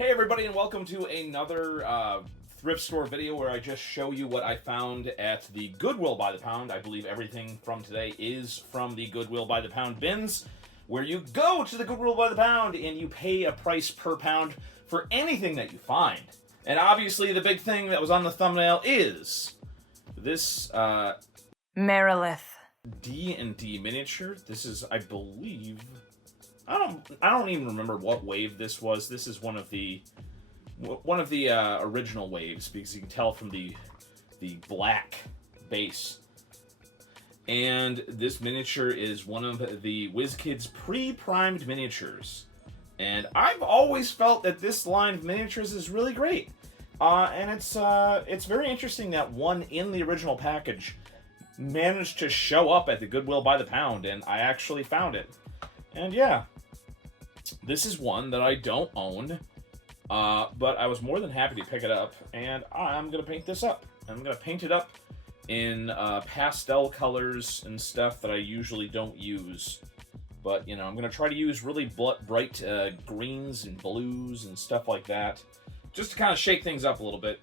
Hey everybody, and welcome to another thrift store video where I just show you what I found at the Goodwill by the pound. I believe everything from today is from the Goodwill by the pound bins, where you go to the Goodwill by the pound and you pay a price per pound for anything that you find. And obviously the big thing that was on the thumbnail is this Merilith D&D miniature. This is, I believe, I don't even remember what wave this was. This is one of the original waves, because you can tell from the black base. And this miniature is one of the WizKids pre-primed miniatures. And I've always felt that this line of miniatures is really great. And it's very interesting that one in the original package managed to show up at the Goodwill by the pound, and I actually found it. And yeah, this is one that I don't own, but I was more than happy to pick it up, and I'm going to paint this up. I'm going to paint it up in pastel colors and stuff that I usually don't use. But, you know, I'm going to try to use really bright greens and blues and stuff like that, just to kind of shake things up a little bit.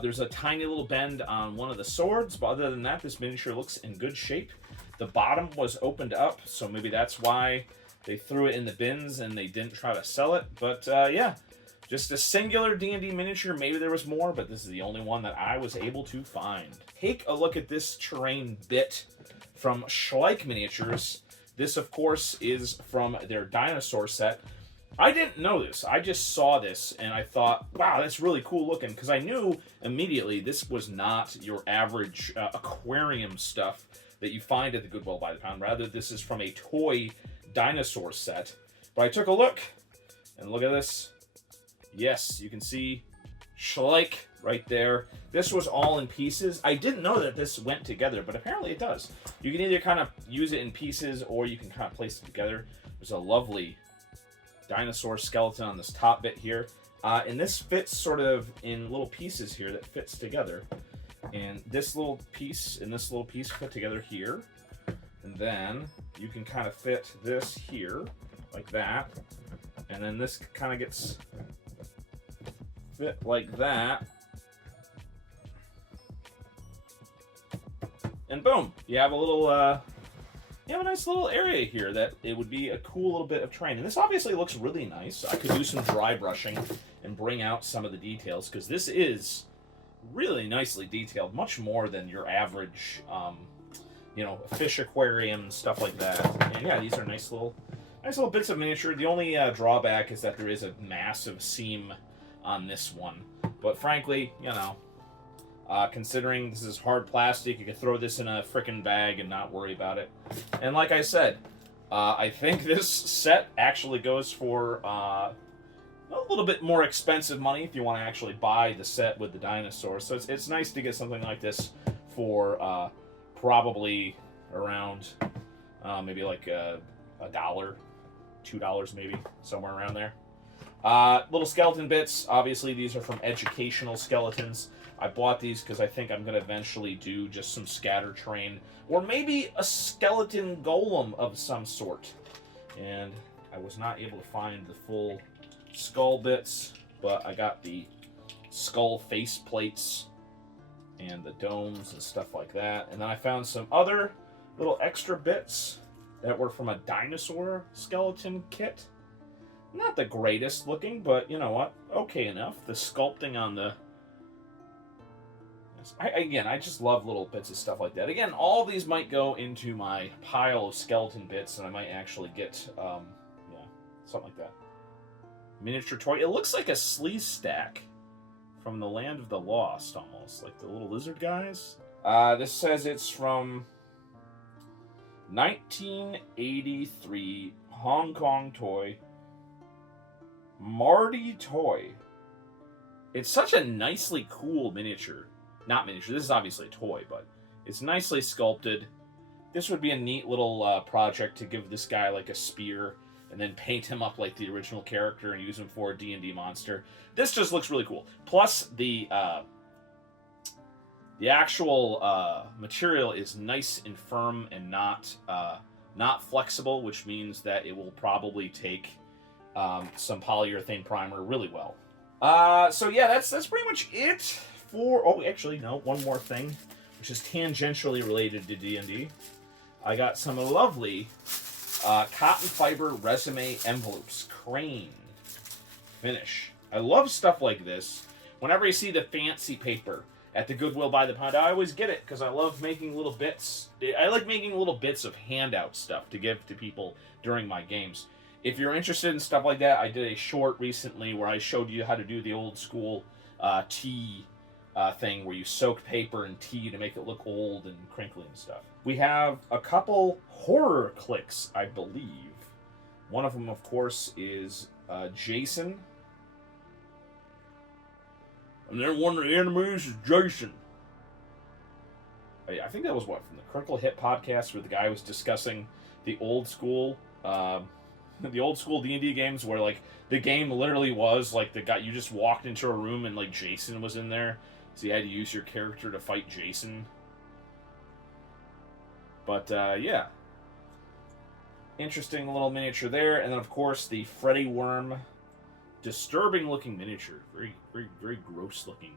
There's a tiny little bend on one of the swords, but other than that, this miniature looks in good shape. The bottom was opened up, so maybe that's why they threw it in the bins and they didn't try to sell it. But yeah, just a singular D&D miniature. Maybe there was more, but this is the only one that I was able to find. Take a look at this terrain bit from Schleich Miniatures. This, of course, is from their dinosaur set. I didn't know this. I just saw this and I thought, wow, that's really cool looking, because I knew immediately this was not your average aquarium stuff that you find at the Goodwill by the pound. Rather, this is from a toy dinosaur set. But I took a look, and look at this. Yes, you can see Schleich right there. This was all in pieces. I didn't know that this went together, but apparently it does. You can either kind of use it in pieces, or you can kind of place it together. There's a lovely dinosaur skeleton on this top bit here. And this fits sort of in little pieces here that fits together. And this little piece and this little piece fit together here. And then you can kind of fit this here, like that. And then this kind of gets fit like that. And boom, you have a little, you have a nice little area here that it would be a cool little bit of terrain. And this obviously looks really nice. I could do some dry brushing and bring out some of the details, because this is really nicely detailed, much more than your average, you know, fish aquarium, stuff like that. And yeah, these are nice little bits of miniature. The only drawback is that there is a massive seam on this one. But frankly, you know, considering this is hard plastic, you could throw this in a frickin' bag and not worry about it. And like I said, I think this set actually goes for a little bit more expensive money if you want to actually buy the set with the dinosaurs. So it's nice to get something like this for probably around maybe like $1, $2 maybe, somewhere around there. Little skeleton bits. Obviously, these are from Educational Skeletons. I bought these because I think I'm going to eventually do just some scatter terrain, or maybe a skeleton golem of some sort. And I was not able to find the full skull bits, but I got the skull face plates and the domes and stuff like that. And then I found some other little extra bits that were from a dinosaur skeleton kit. Not the greatest looking, but you know what? Okay enough. The sculpting on the... I just love little bits of stuff like that. Again, all of these might go into my pile of skeleton bits, and I might actually get, yeah, something like that. Miniature toy. It looks like a slee stack from the Land of the Lost, almost. Like the little lizard guys. This says it's from 1983 Hong Kong toy. Marty Toy. It's such a nicely cool miniature. Not miniature, this is obviously a toy, but it's nicely sculpted. This would be a neat little project to give this guy like a spear and then paint him up like the original character and use him for a D&D monster. This just looks really cool. Plus, the actual material is nice and firm and not flexible, which means that it will probably take some polyurethane primer really well. So yeah, that's pretty much it for... Oh, actually, no, one more thing, which is tangentially related to D&D. I got some lovely cotton fiber resume envelopes, crane finish. I love stuff like this. Whenever I see the fancy paper at the Goodwill by the pound, I always get it because I love making little bits. I like making little bits of handout stuff to give to people during my games. If you're interested in stuff like that, I did a short recently where I showed you how to do the old school tea thing where you soak paper in tea to make it look old and crinkly and stuff. We have a couple horror clicks, I believe. One of them, of course, is Jason. And then one of the enemies is Jason. I think that was what, from the Critical Hit podcast, where the guy was discussing the old school D&D games, where like the game literally was like the guy, you just walked into a room and like Jason was in there, so you had to use your character to fight Jason. But yeah, interesting little miniature there, and then of course the Freddy Worm. Disturbing looking miniature. Very, very, very gross looking.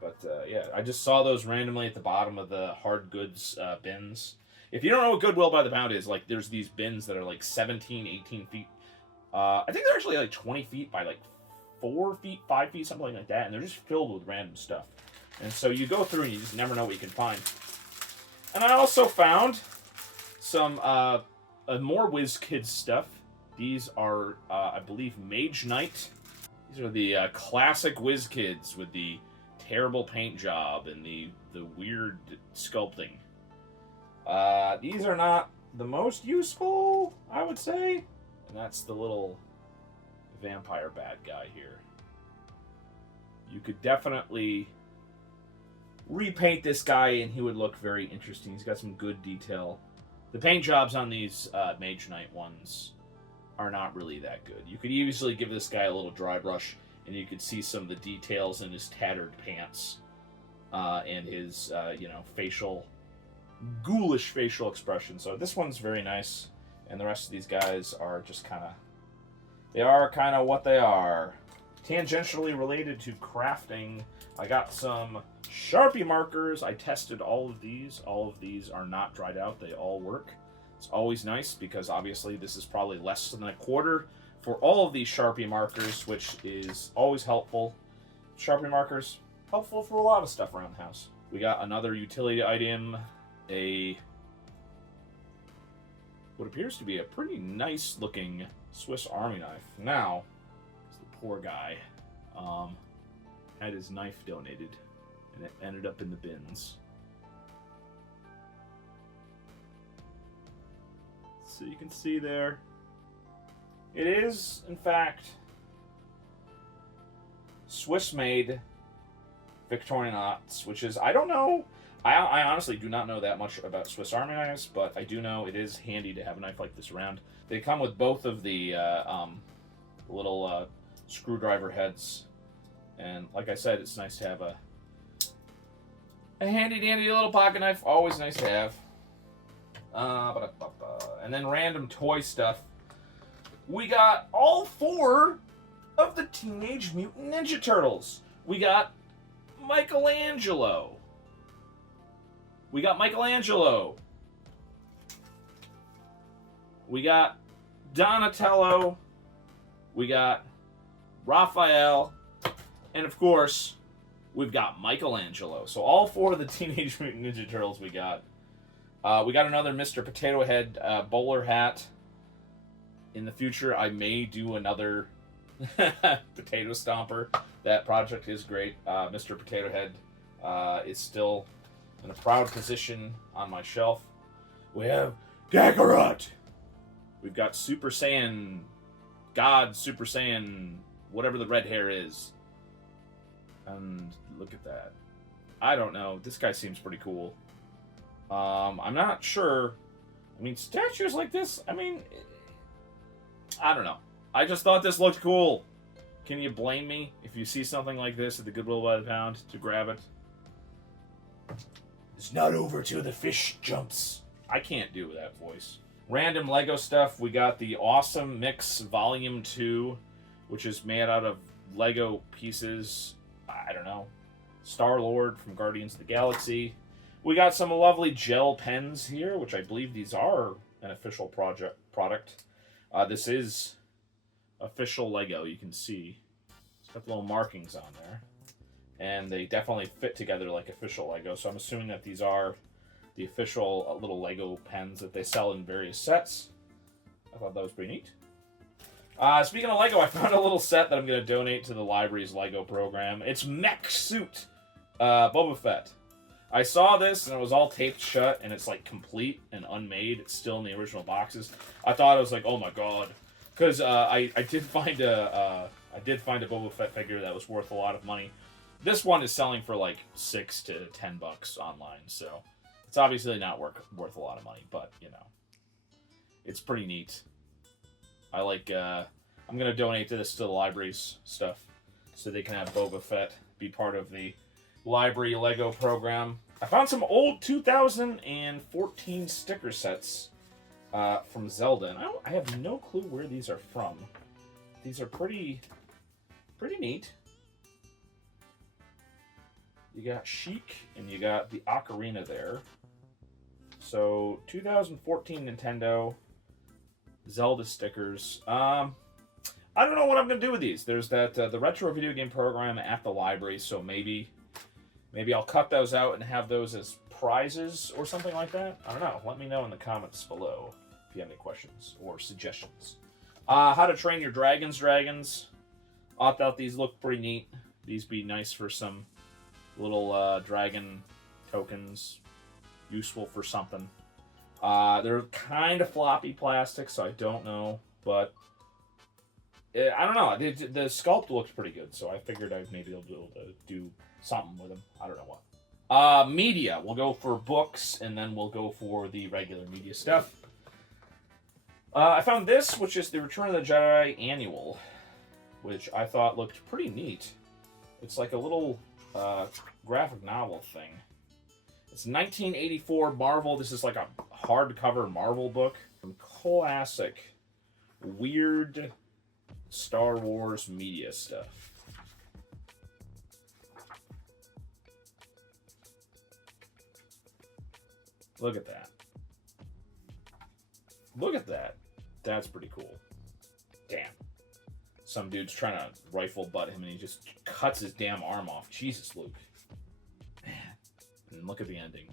But yeah, I just saw those randomly at the bottom of the hard goods bins. If you don't know what Goodwill by the pound is, like there's these bins that are like 17, 18 feet. I think they're actually like 20 feet by like 4 feet, 5 feet, something like that. And they're just filled with random stuff. And so you go through and you just never know what you can find. And I also found some more WizKids stuff. These are, I believe, Mage Knight. These are the classic WizKids with the terrible paint job and the weird sculpting. These are not the most useful, I would say. And that's the little vampire bad guy here. You could definitely repaint this guy and he would look very interesting. He's got some good detail. The paint jobs on these Mage Knight ones are not really that good. You could easily give this guy a little dry brush and you could see some of the details in his tattered pants and his, ghoulish facial expression. So this one's very nice, and the rest of these guys are just kind of what they are. Tangentially related to crafting, I got some Sharpie markers. I tested all of these. All of these are not dried out. They all work. It's always nice because obviously this is probably less than a quarter for all of these Sharpie markers, which is always helpful. Sharpie markers, helpful for a lot of stuff around the house. We got another utility item, what appears to be a pretty nice looking Swiss Army knife. Now, the poor guy had his knife donated and it ended up in the bins. So you can see there, it is, in fact, Swiss-made Victorinox knots, which is, I don't know, I honestly do not know that much about Swiss Army knives, but I do know it is handy to have a knife like this around. They come with both of the little screwdriver heads, and like I said, it's nice to have a handy-dandy little pocket knife, always nice to have. And then random toy stuff. We got all 4 of the Teenage Mutant Ninja Turtles. We got Michelangelo. We got Donatello. We got Raphael. And of course, we've got Michelangelo. So all 4 of the Teenage Mutant Ninja Turtles we got. We got another Mr. Potato Head bowler hat. In the future, I may do another Potato Stomper. That project is great. Mr. Potato Head is still in a proud position on my shelf. We have Kakarot. We've got Super Saiyan, God Super Saiyan, whatever the red hair is. And look at that. I don't know. This guy seems pretty cool. I'm not sure. I mean, statues like this, I mean, I don't know. I just thought this looked cool. Can you blame me if you see something like this at the Goodwill by the pound to grab it? It's not over till the fish jumps. I can't do that voice. Random Lego stuff. We got the Awesome Mix Volume 2, which is made out of Lego pieces. I don't know. Star-Lord from Guardians of the Galaxy. We got some lovely gel pens here, which I believe these are an official product. This is official Lego, you can see. It's got little markings on there. And they definitely fit together like official Lego, so I'm assuming that these are the official little Lego pens that they sell in various sets. I thought that was pretty neat. Speaking of Lego, I found a little set that I'm going to donate to the library's Lego program. It's Mech Suit Boba Fett. I saw this, and it was all taped shut, and it's, like, complete and unmade. It's still in the original boxes. I thought it was like, oh my god. Because I did find a Boba Fett figure that was worth a lot of money. This one is selling for, like, $6 to $10 online, so it's obviously not worth a lot of money, but, you know. It's pretty neat. I like, I'm going to donate this to the library's stuff, so they can have Boba Fett be part of the library Lego program. I found some old 2014 sticker sets from Zelda, and I have no clue where these are from. These are pretty neat. You got Sheik, and you got the Ocarina there. So, 2014 Nintendo Zelda stickers. I don't know what I'm going to do with these. There's that the retro video game program at the library, so maybe I'll cut those out and have those as prizes or something like that. I don't know. Let me know in the comments below if you have any questions or suggestions. How to Train Your Dragons. I thought these looked pretty neat. These be nice for some little dragon tokens. Useful for something. They're kind of floppy plastic, so I don't know. But I don't know. The sculpt looked pretty good, so I figured I'd maybe be able to do something with them. I don't know what. Media. We'll go for books, and then we'll go for the regular media stuff. I found this, which is the Return of the Jedi Annual, which I thought looked pretty neat. It's like a little graphic novel thing. It's 1984 Marvel. This is like a hardcover Marvel book. Some classic, weird Star Wars media stuff. Look at that. Look at that. That's pretty cool. Damn. Some dude's trying to rifle butt him and he just cuts his damn arm off. Jesus, Luke. Man. And look at the ending.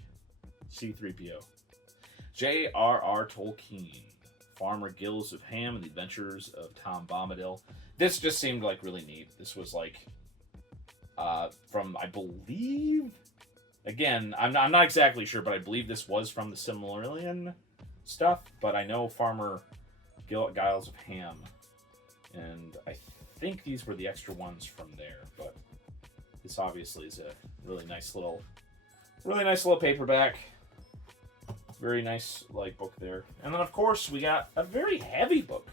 C-3PO. J.R.R. Tolkien. Farmer Gills of Ham and the Adventures of Tom Bombadil. This just seemed like really neat. This was like from, I believe, again, I'm not exactly sure, but I believe this was from the Silmarillion stuff, but I know Farmer Giles of Ham, and I think these were the extra ones from there, but this obviously is a really nice little paperback. Very nice book there. And then of course we got a very heavy book,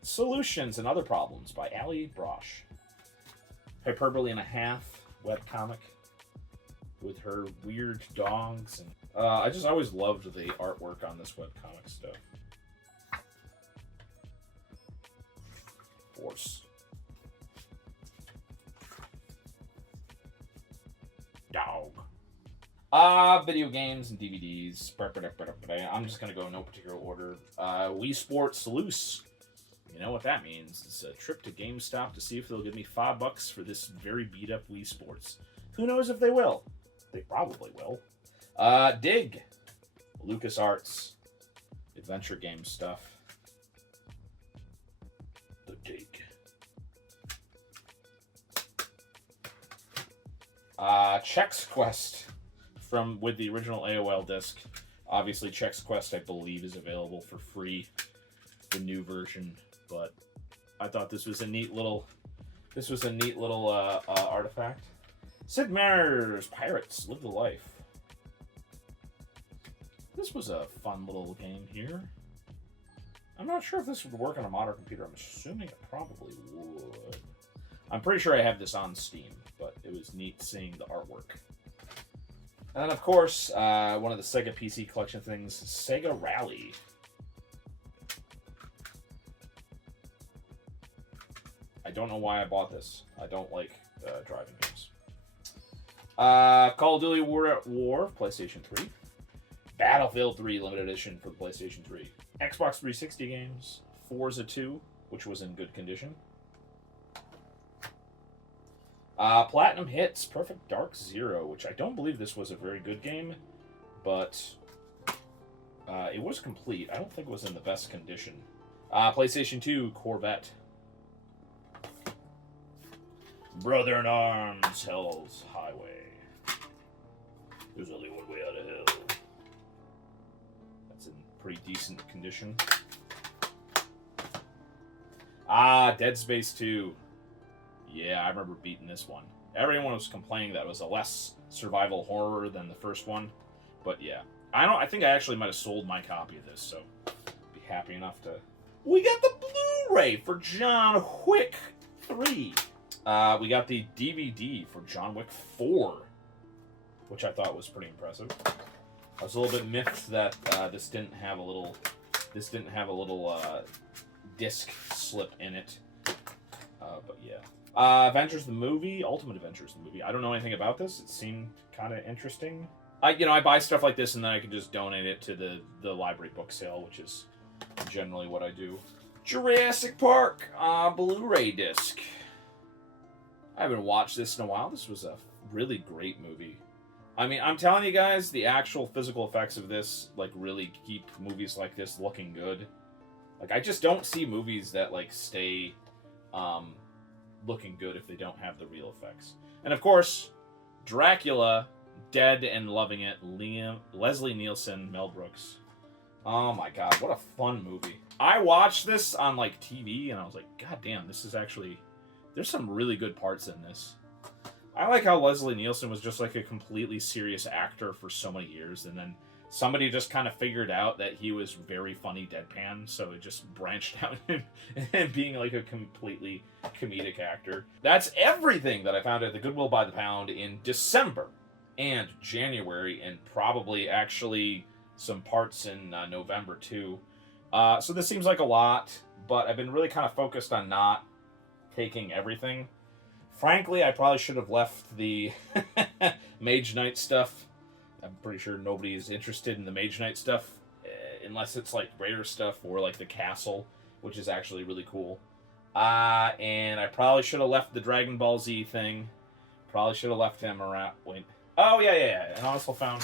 Solutions and Other Problems by Ali Brosh. Hyperbole and a Half webcomic with her weird dogs, and I always loved the artwork on this webcomic stuff. Force. Dog. Video games and DVDs. I'm just gonna go in no particular order. Wii Sports Loose. You know what that means. It's a trip to GameStop to see if they'll give me $5 for this very beat up Wii Sports. Who knows if they will? They probably will. Dig. LucasArts. Adventure game stuff. The Dig. Chex Quest. With the original AOL disc. Obviously, Chex Quest, I believe, is available for free. The new version. But I thought this was a neat little artifact. Sid Meier's Pirates Live the Life. This was a fun little game here. I'm not sure if this would work on a modern computer. I'm assuming it probably would. I'm pretty sure I have this on Steam, but it was neat seeing the artwork. And then, of course, one of the Sega PC collection things, Sega Rally. don't know why I bought this. I don't like driving games. Call of Duty War at War, PlayStation 3. Battlefield 3 Limited Edition for the PlayStation 3. Xbox 360 games. Forza 2, which was in good condition. Platinum Hits, Perfect Dark Zero, which I don't believe this was a very good game, but it was complete. I don't think it was in the best condition. PlayStation 2, Corvette. Brother in Arms, Hell's Highway. There's only one way out of hell. That's in pretty decent condition. Dead Space 2. Yeah, I remember beating this one. Everyone was complaining that it was a less survival horror than the first one. But yeah. I think I actually might have sold my copy of this, so be happy enough to... We got the Blu-ray for John Wick 3. We got the DVD for John Wick 4, which I thought was pretty impressive. I was a little bit miffed that this didn't have a little disc slip in it. But yeah. Adventures the movie, Ultimate Adventures the movie. I don't know anything about this. It seemed kind of interesting. I buy stuff like this and then I can just donate it to the library book sale, which is generally what I do. Jurassic Park Blu-ray disc. I haven't watched this in a while. This was a really great movie. I mean, I'm telling you guys, the actual physical effects of this, like, really keep movies like this looking good. Like, I just don't see movies that, like, stay looking good if they don't have the real effects. And, of course, Dracula, Dead and Loving It, Leslie Nielsen, Mel Brooks. Oh, my God, what a fun movie. I watched this on, like, TV, and I was like, God damn, this is actually... There's some really good parts in this. I like how Leslie Nielsen was just like a completely serious actor for so many years, and then somebody just kind of figured out that he was very funny deadpan, so it just branched out and being like a completely comedic actor. That's everything that I found at the Goodwill by the pound in December and January, and probably actually some parts in November too. So this seems like a lot, but I've been really kind of focused on not taking everything. Frankly, I probably should have left the Mage Knight stuff. I'm pretty sure nobody is interested in the Mage Knight stuff, unless it's like rare stuff or like the castle, which is actually really cool. And I probably should have left the Dragon Ball Z thing. Probably should have left him around. Wait. Oh, yeah. And I also found...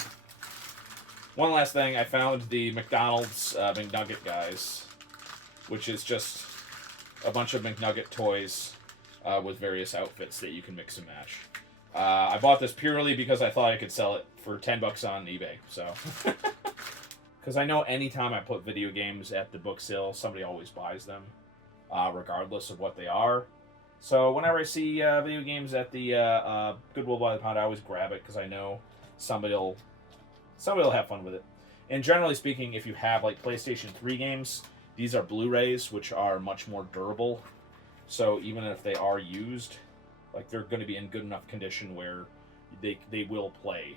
One last thing. I found the McDonald's McNugget guys, which is just a bunch of McNugget toys with various outfits that you can mix and match. I bought this purely because I thought I could sell it for $10 on eBay. So, because I know anytime I put video games at the book sale, somebody always buys them, regardless of what they are. So whenever I see video games at the Goodwill by the pound, I always grab it because I know somebody'll have fun with it. And generally speaking, if you have like PlayStation 3 games, these are Blu-rays, which are much more durable. So even if they are used, like they're going to be in good enough condition where they will play.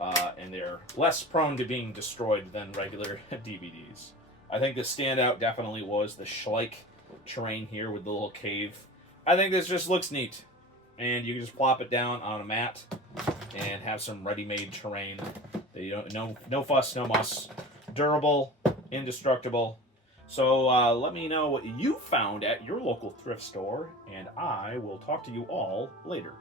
And they're less prone to being destroyed than regular DVDs. I think the standout definitely was the Schleich terrain here with the little cave. I think this just looks neat. And you can just plop it down on a mat and have some ready-made terrain. No fuss, no muss. Durable, indestructible. So let me know what you found at your local thrift store, and I will talk to you all later.